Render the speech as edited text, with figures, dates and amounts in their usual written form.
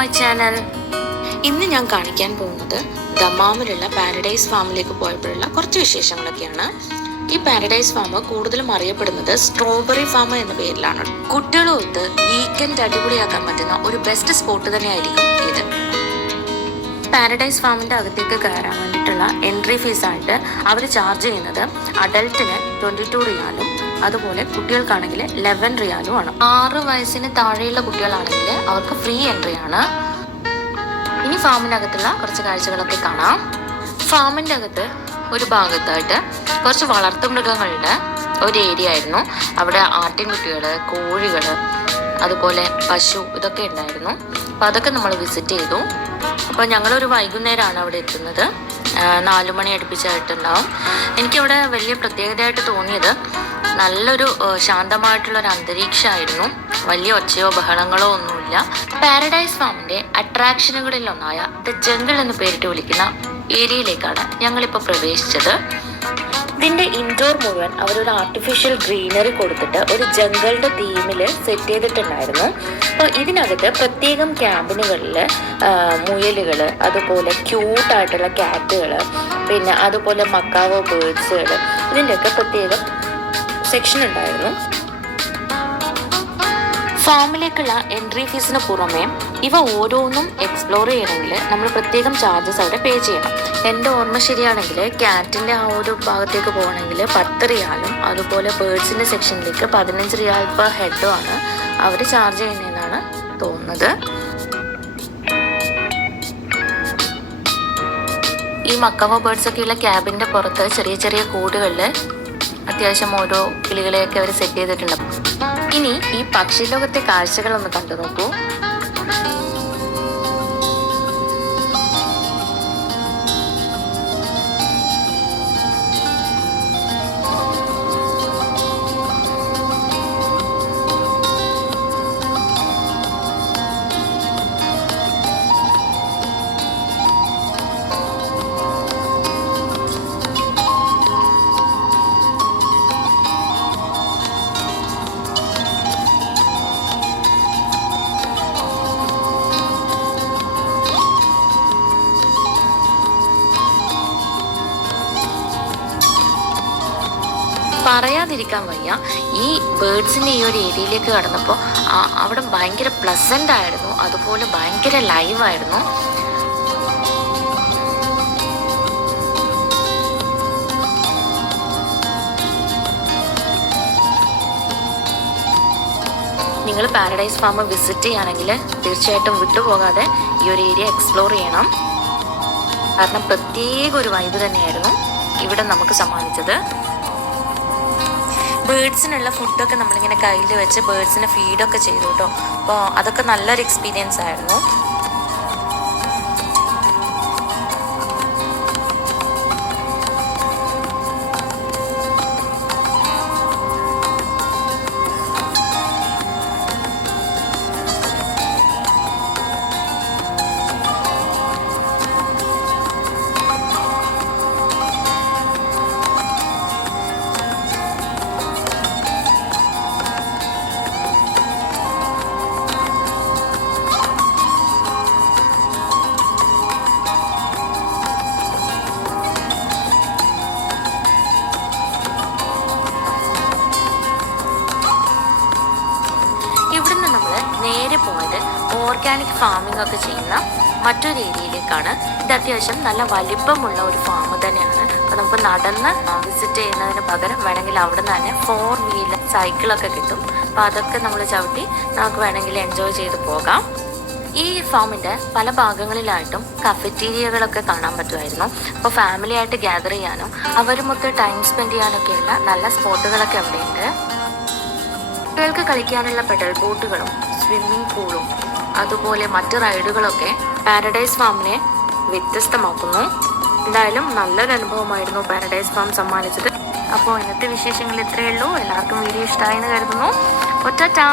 My channel. ഇന്ന് ഞാൻ കാണിക്കാൻ പോകുന്നത് ദമാമിലുള്ള പാരഡൈസ് ഫാമിലേക്ക് പോയപ്പോഴുള്ള കുറച്ച് വിശേഷങ്ങളൊക്കെയാണ്. ഈ പാരഡൈസ് ഫാം കൂടുതലും അറിയപ്പെടുന്നത് സ്ട്രോബെറി ഫാം എന്ന പേരിലാണ്. കുട്ടികളൊത്ത് വീക്കെൻഡ് അടിപൊളിയാക്കാൻ പറ്റുന്ന ഒരു ബെസ്റ്റ് സ്പോട്ട് തന്നെയായിരിക്കും ഇത്. പാരഡൈസ് ഫാമിന്റെ അകത്തേക്ക് കയറാൻ വേണ്ടിയിട്ടുള്ള എൻട്രി ഫീസായിട്ട് അവർ ചാർജ് ചെയ്യുന്നത് അഡൽട്ടിന് 22 റിയാലും അതുപോലെ കുട്ടികൾക്കാണെങ്കിൽ 11 റിയാലും ആണ്. 6 വയസ്സിന് താഴെയുള്ള കുട്ടികളാണെങ്കിൽ അവർക്ക് ഫ്രീ എൻട്രി ആണ്. ഇനി ഫാമിനകത്തുള്ള കുറച്ച് കാഴ്ചകളൊക്കെ കാണാം. ഫാമിന്റെ അകത്ത് ഒരു ഭാഗത്തായിട്ട് കുറച്ച് വളർത്തു മൃഗങ്ങളുടെ ഒരു ഏരിയ ആയിരുന്നു. അവിടെ ആട്ടിൻകുട്ടികൾ, കോഴികൾ, അതുപോലെ പശു ഇതൊക്കെ ഉണ്ടായിരുന്നു. അപ്പം അതൊക്കെ നമ്മൾ വിസിറ്റ് ചെയ്തു. അപ്പോൾ ഞങ്ങളൊരു വൈകുന്നേരമാണ് അവിടെ എത്തുന്നത്. 4 മണി അടുപ്പിച്ചായിട്ടുണ്ടാവും. എനിക്കവിടെ വലിയ പ്രത്യേകതയായിട്ട് തോന്നിയത് നല്ലൊരു ശാന്തമായിട്ടുള്ളൊരു അന്തരീക്ഷമായിരുന്നു. വലിയ ഒച്ചയോ ബഹളങ്ങളോ ഒന്നുമില്ല. പാരഡൈസ് ഫാമിന്റെ അട്രാക്ഷനുകളിലൊന്നായ ദ ജംഗിൾ എന്ന് പേരിട്ട് വിളിക്കുന്ന ഏരിയയിലേക്കാണ് ഞങ്ങളിപ്പോൾ പ്രവേശിച്ചത്. ഇതിന്റെ ഇൻഡോർ മുഴുവൻ അവരൊരു ആർട്ടിഫിഷ്യൽ ഗ്രീനറി കൊടുത്തിട്ട് ഒരു ജംഗിളുടെ തീമിൽ സെറ്റ് ചെയ്തിട്ടുണ്ടായിരുന്നു. അപ്പോൾ ഇതിനകത്ത് പ്രത്യേകം ക്യാബിനുകളിൽ മുയലുകൾ, അതുപോലെ ക്യൂട്ടായിട്ടുള്ള ക്യാറ്റുകൾ, പിന്നെ അതുപോലെ മക്കാവോ ബേർഡ്സുകൾ, ഇതിൻ്റെയൊക്കെ പ്രത്യേകം സെക്ഷൻ ഉണ്ടായിരുന്നു. ഫാമിലേക്കുള്ള എൻട്രി ഫീസിന് പുറമെ ഇവ ഓരോന്നും എക്സ്പ്ലോർ ചെയ്യണമെങ്കിൽ നമ്മൾ പ്രത്യേകം ചാർജസ് അവിടെ പേ ചെയ്യണം. എൻ്റെ ഓർമ്മ ശരിയാണെങ്കിൽ ക്യാറ്റിൻ്റെ ആ ഒരു ഭാഗത്തേക്ക് പോകണമെങ്കിൽ 10 റിയാലും അതുപോലെ ബേർഡ്സിൻ്റെ സെക്ഷനിലേക്ക് 15 റിയാൽ പെർ ഹെഡും ആണ് അവർ ചാർജ് ചെയ്യുന്നതെന്നാണ് തോന്നുന്നത്. ഈ മക്കാവോ ബേർഡ്സ് ഒക്കെയുള്ള ക്യാബിൻ്റെ പുറത്ത് ചെറിയ ചെറിയ കൂടുകളിൽ അത്യാവശ്യം ഓരോ കിളികളെയൊക്കെ അവർ സെറ്റ് ചെയ്തിട്ടുണ്ട്. ഇനി ഈ പക്ഷിലോകത്തെ കാഴ്ചകളൊന്ന് കണ്ടു നോക്കൂ. പറയാതിരിക്കാൻ വയ്യ, ഈ ബേർഡ്സിൻ്റെ ഈ ഒരു ഏരിയയിലേക്ക് കടന്നപ്പോൾ അവിടെ ഭയങ്കര പ്ലസൻ്റ് ആയിരുന്നു, അതുപോലെ ഭയങ്കര ലൈവായിരുന്നു. നിങ്ങൾ പാരഡൈസ് ഫാം വിസിറ്റ് ചെയ്യുകയാണെങ്കിൽ തീർച്ചയായിട്ടും വിട്ടുപോകാതെ ഈ ഒരു ഏരിയ എക്സ്പ്ലോർ ചെയ്യണം. കാരണം പ്രത്യേക ഒരു വൈബ് തന്നെയായിരുന്നു ഇവിടെ നമുക്ക് സമ്മാനിച്ചത്. ബേർഡ്സിനുള്ള ഫുഡൊക്കെ നമ്മളിങ്ങനെ കയ്യിൽ വെച്ച് ബേർഡ്സിന് ഫീഡൊക്കെ ചെയ്തു കേട്ടോ. അപ്പോൾ അതൊക്കെ നല്ലൊരു എക്സ്പീരിയൻസ് ആയിരുന്നു. നേരെ പോയത് ഓർഗാനിക് ഫാമിംഗ് ഒക്കെ ചെയ്യുന്ന മറ്റൊരു ഏരിയയിലേക്കാണ്. ഇത് അത്യാവശ്യം നല്ല വലിപ്പമുള്ള ഒരു ഫാം തന്നെയാണ്. അപ്പോൾ നമുക്ക് നടന്ന് വിസിറ്റ് ചെയ്യുന്നതിന് പകരം വേണമെങ്കിൽ അവിടെ നിന്ന് തന്നെ 4 വീലർ സൈക്കിളൊക്കെ കിട്ടും. അപ്പോൾ അതൊക്കെ നമ്മൾ ചവിട്ടി നമുക്ക് വേണമെങ്കിൽ എൻജോയ് ചെയ്ത് പോകാം. ഈ ഫാമിൻ്റെ പല ഭാഗങ്ങളിലായിട്ടും കഫറ്റീരിയകളൊക്കെ കാണാൻ പറ്റുമായിരുന്നു. അപ്പോൾ ഫാമിലി ആയിട്ട് ഗ്യാദർ ചെയ്യാനും അവരുമൊത്ത് ടൈം സ്പെൻഡ് ചെയ്യാനൊക്കെയുള്ള നല്ല സ്പോട്ടുകളൊക്കെ അവിടെയുണ്ട്. കുട്ടികൾക്ക് കളിക്കാനുള്ള പെഡൽ ബോട്ടുകളും സ്വിമ്മിംഗ് പൂളും അതുപോലെ മറ്റ് റൈഡുകളൊക്കെ പാരഡൈസ് ഫാമിനെ വ്യത്യസ്തമാക്കുന്നു. എന്തായാലും നല്ലൊരു അനുഭവമായിരുന്നു പാരഡൈസ് ഫാം സമ്മാനിച്ചത്. അപ്പോൾ ഇന്നത്തെ വിശേഷങ്ങൾ ഇത്രയേ ഉള്ളൂ. എല്ലാവർക്കും വീഡിയോ ഇഷ്ടമായെന്ന് കരുതുന്നു. ടാറ്റാ.